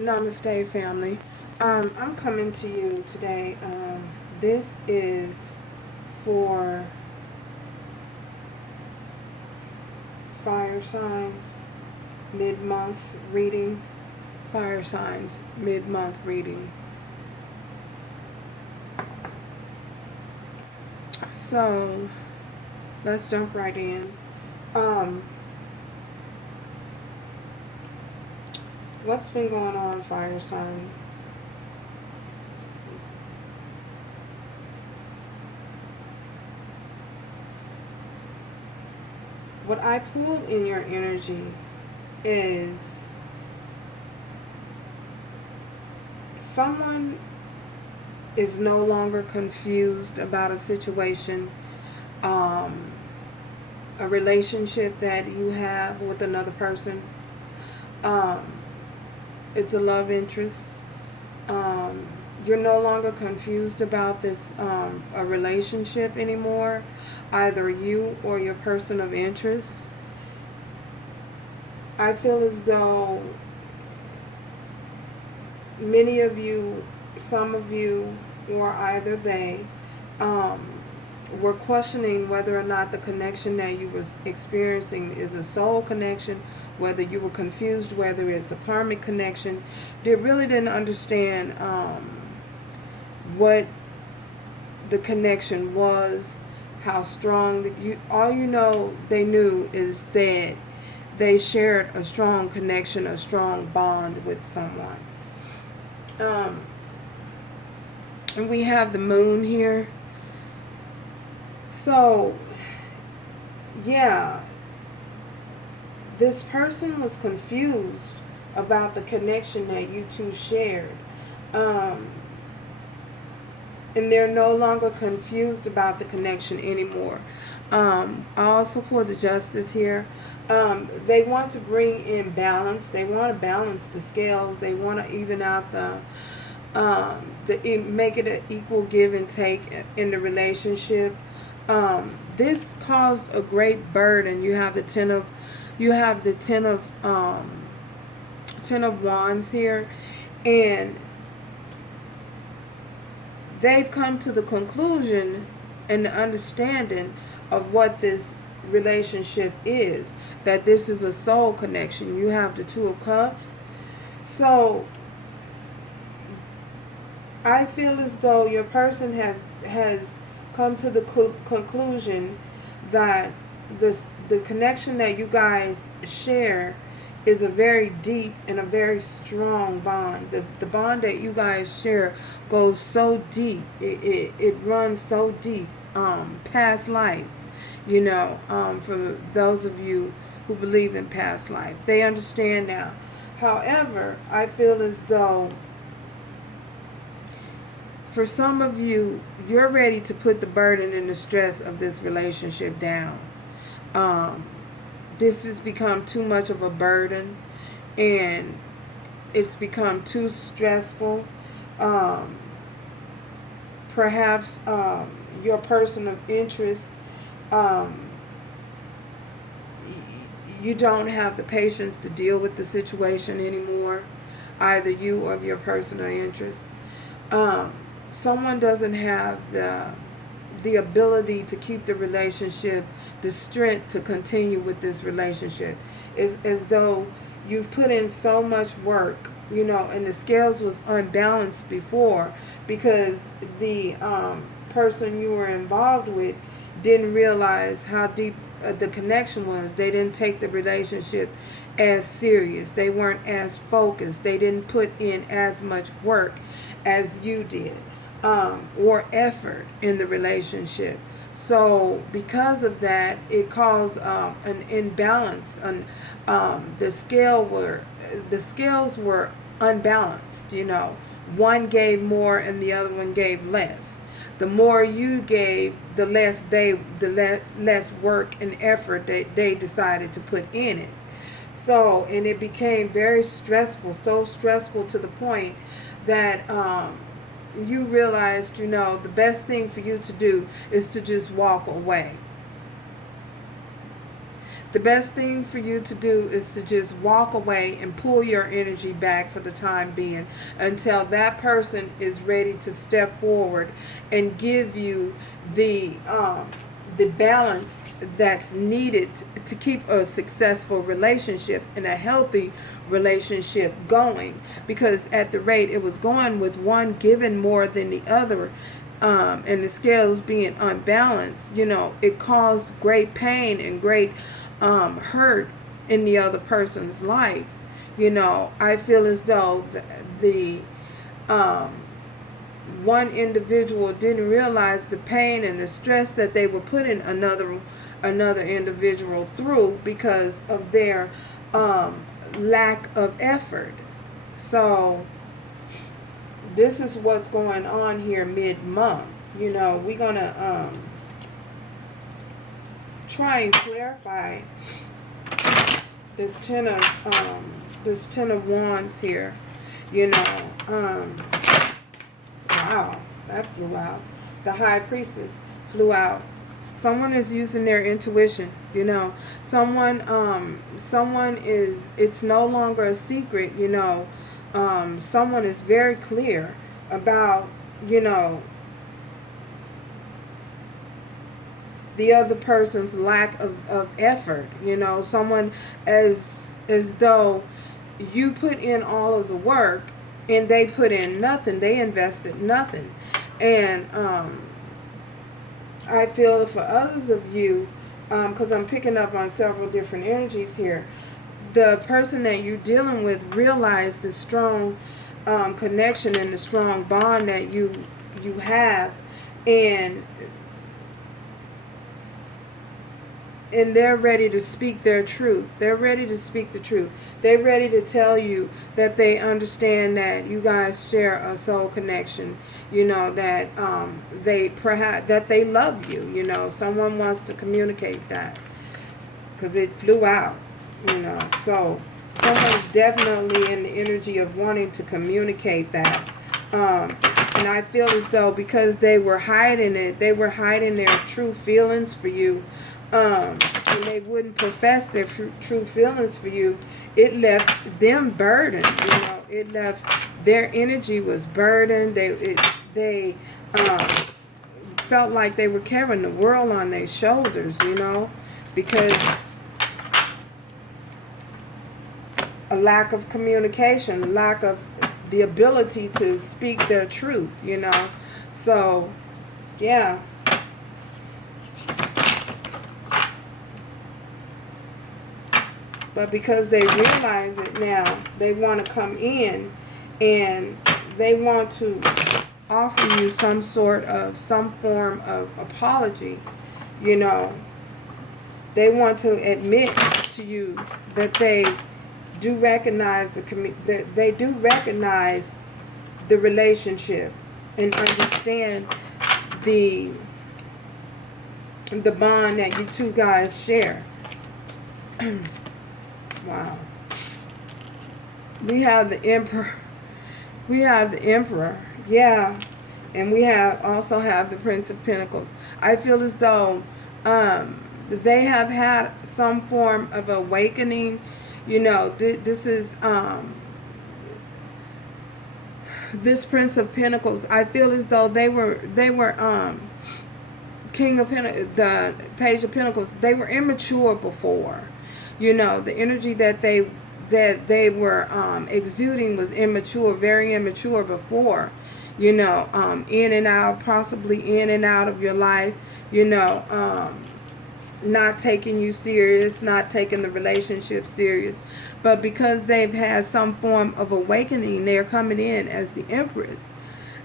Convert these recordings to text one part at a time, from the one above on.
Namaste, family. I'm coming to you today. This is for fire signs mid-month reading. Fire signs mid-month reading. So let's jump right in. Um, what's been going on, fire signs? What I pulled in your energy is someone is no longer confused about a situation, um, a relationship that you have with another person. Um, it's a love interest. Um, you're no longer confused about this a relationship anymore, either you or your person of interest. I feel as though many of you, some of you, or either they, um, were questioning whether or not the connection that you was experiencing is a soul connection, whether you were confused, whether it's a karmic connection. They really didn't understand what the connection was, how strong all you know they knew is that they shared a strong connection, a strong bond with someone. Um, and we have the moon here. So, yeah, this person was confused about the connection that you two shared. Um, and they're no longer confused about the connection anymore. I also pulled the justice here. They want to bring in balance. They want to balance the scales. They want to even out make it an equal give and take in the relationship. This caused a great burden. You have the ten of wands here, and they've come to the conclusion and the understanding of what this relationship is, that this is a soul connection. You have the two of cups. So I feel as though your person has come to the conclusion that the connection that you guys share is a very deep and a very strong bond. The bond that you guys share goes so deep. It runs so deep, past life. For those of you who believe in past life, they understand now. However, I feel as though for some of you, you're ready to put the burden and the stress of this relationship down. Um, this has become too much of a burden, and it's become too stressful. Um, Perhaps your person of interest, um, you don't have the patience to deal with the situation anymore, either you or your person of interest. Um, Someone doesn't have the ability to keep the relationship, the strength to continue with this relationship. It's as though you've put in so much work, and the scales was unbalanced before because the person you were involved with didn't realize how deep the connection was. They didn't take the relationship as serious. They weren't as focused. They didn't put in as much work as you did, or effort in the relationship. So because of that, it caused an imbalance. And the scales were unbalanced. One gave more and the other one gave less. The more you gave, the less work and effort they decided to put in it. So, and it became very stressful, so stressful to the point that you realized, the best thing for you to do is to just walk away. The best thing for you to do is to just walk away and pull your energy back for the time being until that person is ready to step forward and give you the balance that's needed to keep a successful relationship and a healthy relationship going. Because at the rate it was going, with one giving more than the other, and the scales being unbalanced, it caused great pain and great hurt in the other person's life. I feel as though the one individual didn't realize the pain and the stress that they were putting another individual through because of their lack of effort. So this is what's going on here mid-month. We're gonna try and clarify this ten of wands here. Wow, that flew out. The high priestess flew out. Someone is using their intuition. Someone is, it's no longer a secret. Someone is very clear about, the other person's lack of effort. Someone as though you put in all of the work and they put in nothing. They invested nothing. And I feel for others of you, because I'm picking up on several different energies here, the person that you're dealing with realized the strong connection and the strong bond that you have, and they're ready to speak their truth. They're ready to speak the truth. They're ready to tell you that they understand that you guys share a soul connection. That that they love you. Someone wants to communicate that, because it flew out. So someone's definitely in the energy of wanting to communicate that. And I feel as though because they were hiding it, they were hiding their true feelings for you. And they wouldn't profess their true feelings for you. It left them burdened. It left their energy was burdened. They felt like they were carrying the world on their shoulders. Because a lack of communication, a lack of the ability to speak their truth. So yeah. But because they realize it now, they want to come in and they want to offer you some form of apology. They want to admit to you that they do recognize the relationship and understand the bond that you two guys share. Wow. We have the Emperor. Yeah. And we also have the Prince of Pentacles. I feel as though they have had some form of awakening. This is this Prince of Pentacles. I feel as though they were King of Pentacles, the Page of Pentacles. They were immature before. The energy that they were exuding was immature, very immature before. In and out, possibly in and out of your life. Not taking you serious, not taking the relationship serious. But because they've had some form of awakening, they're coming in as the Empress.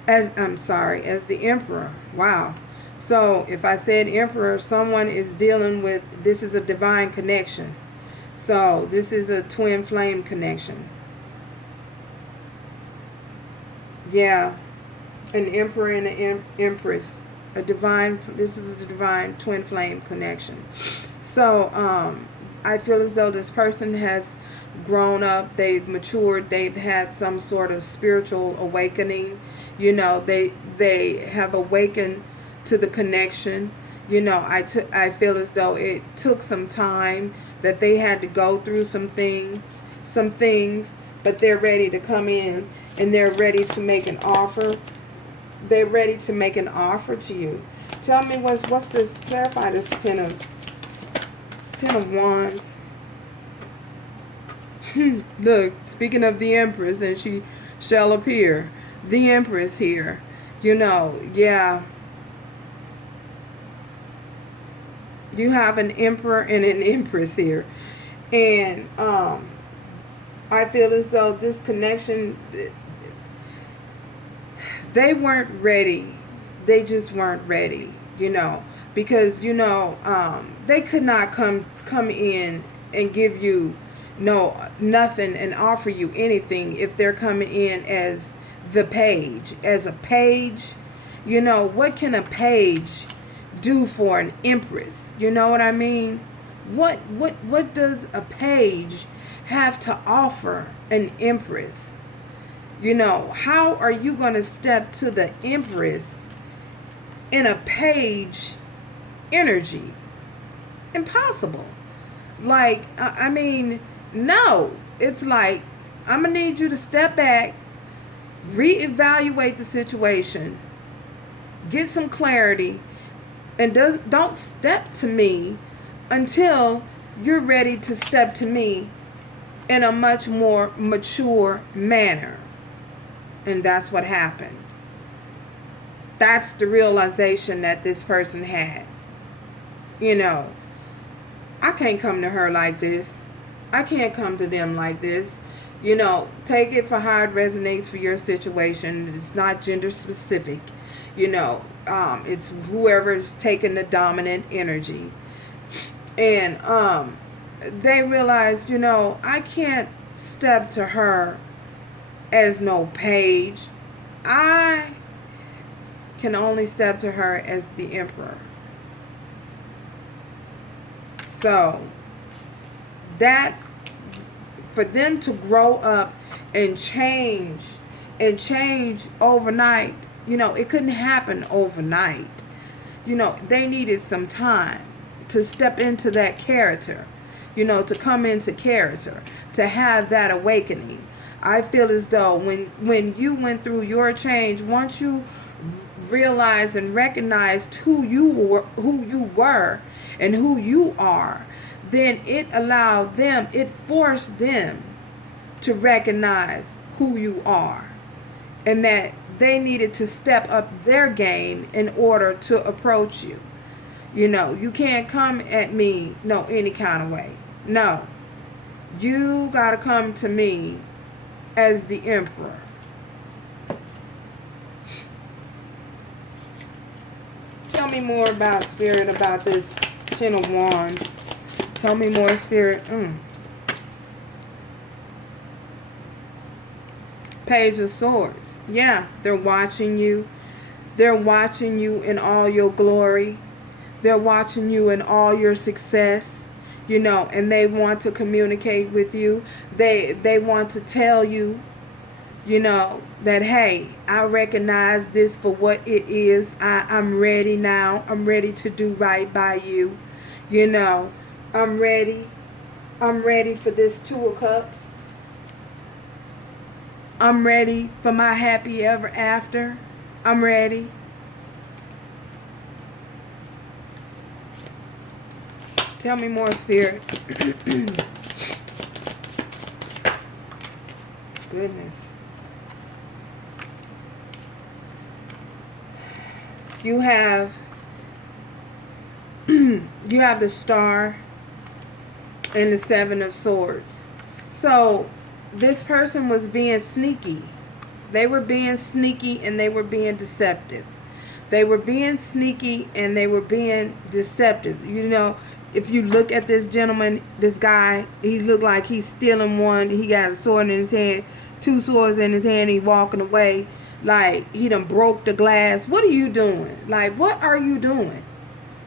As the Emperor. Wow. So if I said Emperor, someone is dealing with, this is a divine connection. So this is a twin flame connection. Yeah. An Emperor and an Empress. This is a divine twin flame connection. So I feel as though this person has grown up, they've matured, they've had some sort of spiritual awakening. They have awakened to the connection. I feel as though it took some time that they had to go through some things, but they're ready to come in and they're ready to make an offer. They're ready to make an offer to you. Tell me what's this? Clarify this Ten of Wands. Look, speaking of the Empress, and she shall appear. The Empress here. You know, yeah. You have an Emperor and an Empress here. And I feel as though this connection, they weren't ready. They just weren't ready, you know. Because, you know, they could not come in and give you nothing and offer you anything if they're coming in as the page. As a page, you know, what can a page do for an empress? You know what I mean? What does a page have to offer an empress? You know, how are you going to step to the empress in a page energy? Impossible. Like, I mean, no. It's like, I'm going to need you to step back, reevaluate the situation, get some clarity, and don't step to me until you're ready to step to me in a much more mature manner. And that's what happened. That's the realization that this person had. You know, I can't come to her like this. I can't come to them like this. You know, take it for how it resonates for your situation. It's not gender specific. You know, it's whoever's taking the dominant energy. And they realized, you know, I can't step to her as no page. I can only step to her as the Emperor. So that, for them to grow up and change overnight, you know, it couldn't happen overnight. You know, they needed some time to step into that character, you know, to come into character, to have that awakening. I feel as though when you went through your change, once you realized and recognized who you were and who you are, then it allowed them, it forced them to recognize who you are, and that they needed to step up their game in order to approach you. You know, you can't come at me any kind of way. No. You got to come to me as the Emperor. Tell me more about, Spirit, about this Ten of Wands. Tell me more, Spirit. Page of Swords. Yeah, they're watching you. They're watching you in all your glory. They're watching you in all your success, you know, and they want to communicate with you. They want to tell you, you know, that, hey, I recognize this for what it is. I'm ready now. I'm ready to do right by you. You know, I'm ready. I'm ready for this Two of Cups. I'm ready for my happy ever after. I'm ready. Tell me more, Spirit. Goodness. You have the Star and the Seven of Swords. So this person was being sneaky. They were being sneaky and they were being deceptive. They were being sneaky and they were being deceptive. You know, if you look at this gentleman, this guy, he looked like he's stealing one. He got a sword in his hand, two swords in his hand. He walking away like he done broke the glass. What are you doing? Like, what are you doing?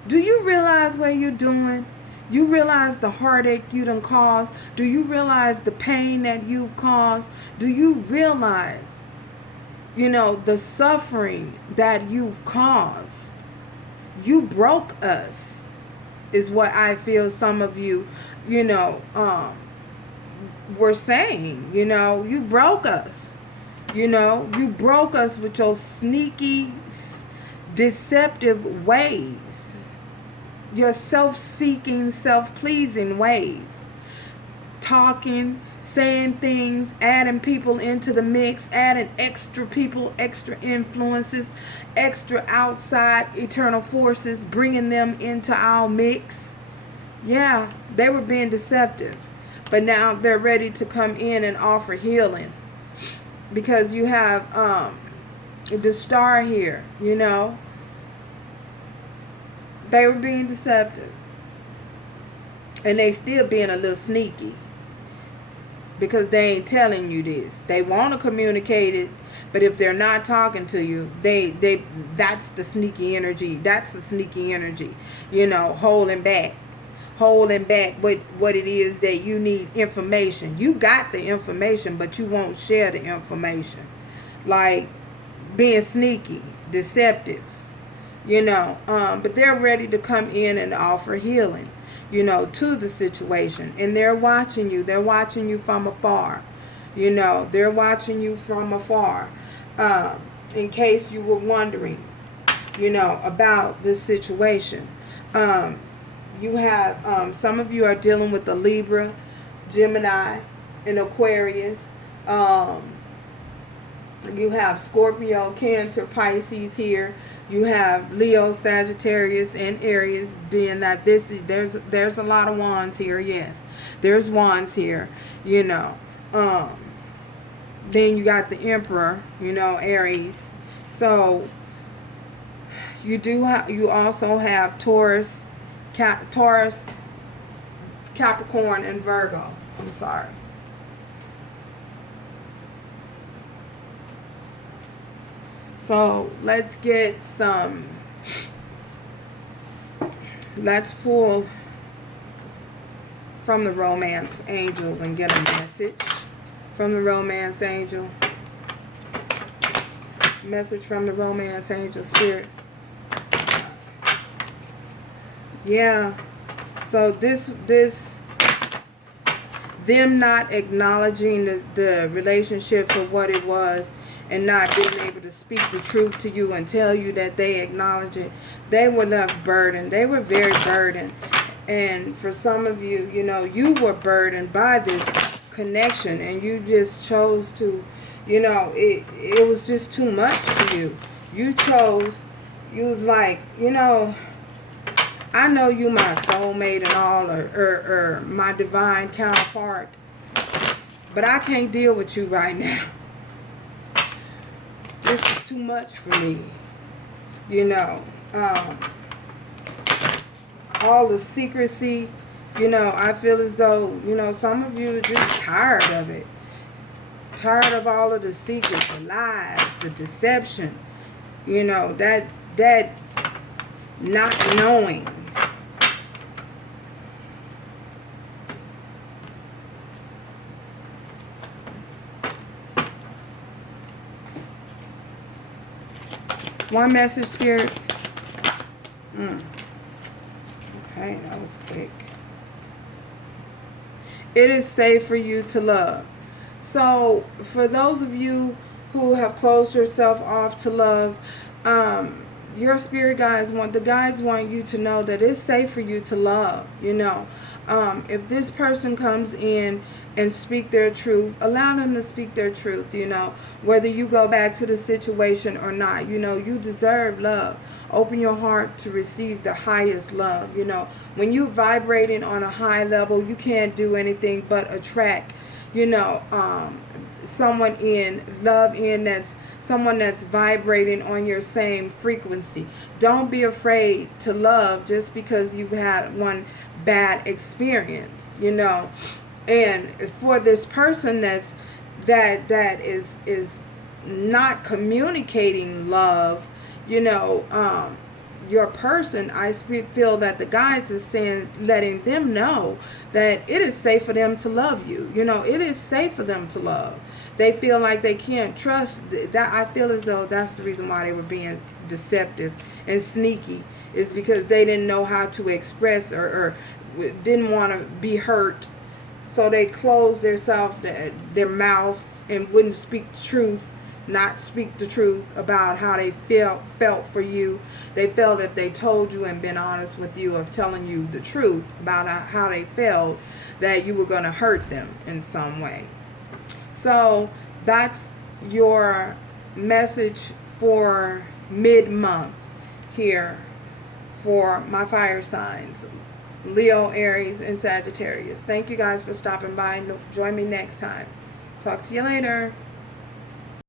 Do you realize what you're doing? You realize the heartache you done caused? Do you realize the pain that you've caused? Do you realize, you know, the suffering that you've caused? You broke us. is what I feel some of you, were saying. You broke us. You broke us with your sneaky, deceptive ways. Your self-seeking, self-pleasing ways. Talking, saying things, adding people into the mix, adding extra people, extra influences, extra outside eternal forces, bringing them into our mix. Yeah, they were being deceptive. But now they're ready to come in and offer healing. Because you have the star here, They were being deceptive. And they still being a little sneaky. Because they ain't telling you this. They want to communicate it, but if they're not talking to you, that's the sneaky energy. That's the sneaky energy. Holding back what it is that you need information. You got the information, but you won't share the information. Like being sneaky, deceptive. But they're ready to come in and offer healing. To the situation. And they're watching you. They're watching you from afar. They're watching you from afar. In case you were wondering, about this situation. You have, some of you are dealing with the Libra, Gemini, and Aquarius. You have Scorpio, Cancer, Pisces here. You have Leo, Sagittarius, and Aries, being that there's a lot of wands here. Yes, there's wands here. Then you got the Emperor, Aries. So you also have Taurus, Capricorn, and Virgo. I'm sorry. So let's pull from the romance angel and get a message from the romance angel. Message from the romance angel spirit. Yeah. So them not acknowledging the relationship for what it was, and not being able to speak the truth to you and tell you that they acknowledge it. They were left burdened. They were very burdened. And for some of you, you were burdened by this connection, and you just chose to, it was just too much to you. You was like, I know you my soulmate and all, or my divine counterpart, but I can't deal with you right now. This is too much for me. All the secrecy, I feel as though, some of you are just tired of it. Tired of all of the secrets, the lies, the deception, that not knowing. One message, Spirit. Okay, that was quick. It is safe for you to love. So, for those of you who have closed yourself off to love, your spirit guides want you to know that it's safe for you to love. If this person comes in and speak their truth, allow them to speak their truth. Whether you go back to the situation or not, you deserve love. Open your heart to receive the highest love. When you're vibrating on a high level, you can't do anything but attract someone that's someone that's vibrating on your same frequency. Don't be afraid to love just because you've had one bad experience, and for this person that is not communicating love, your person, I feel that the guides is saying, letting them know that it is safe for them to love you. It is safe for them to love. They feel like they can't trust that. I feel as though that's the reason why they were being deceptive and sneaky is because they didn't know how to express or didn't want to be hurt. So they closed their mouth and wouldn't speak the truth, not speak the truth about how they felt for you. They felt if they told you and been honest with you of telling you the truth about how they felt, that you were going to hurt them in some way. So that's your message for mid-month here for my fire signs, Leo, Aries, and Sagittarius. Thank you guys for stopping by. Join me next time. Talk to you later.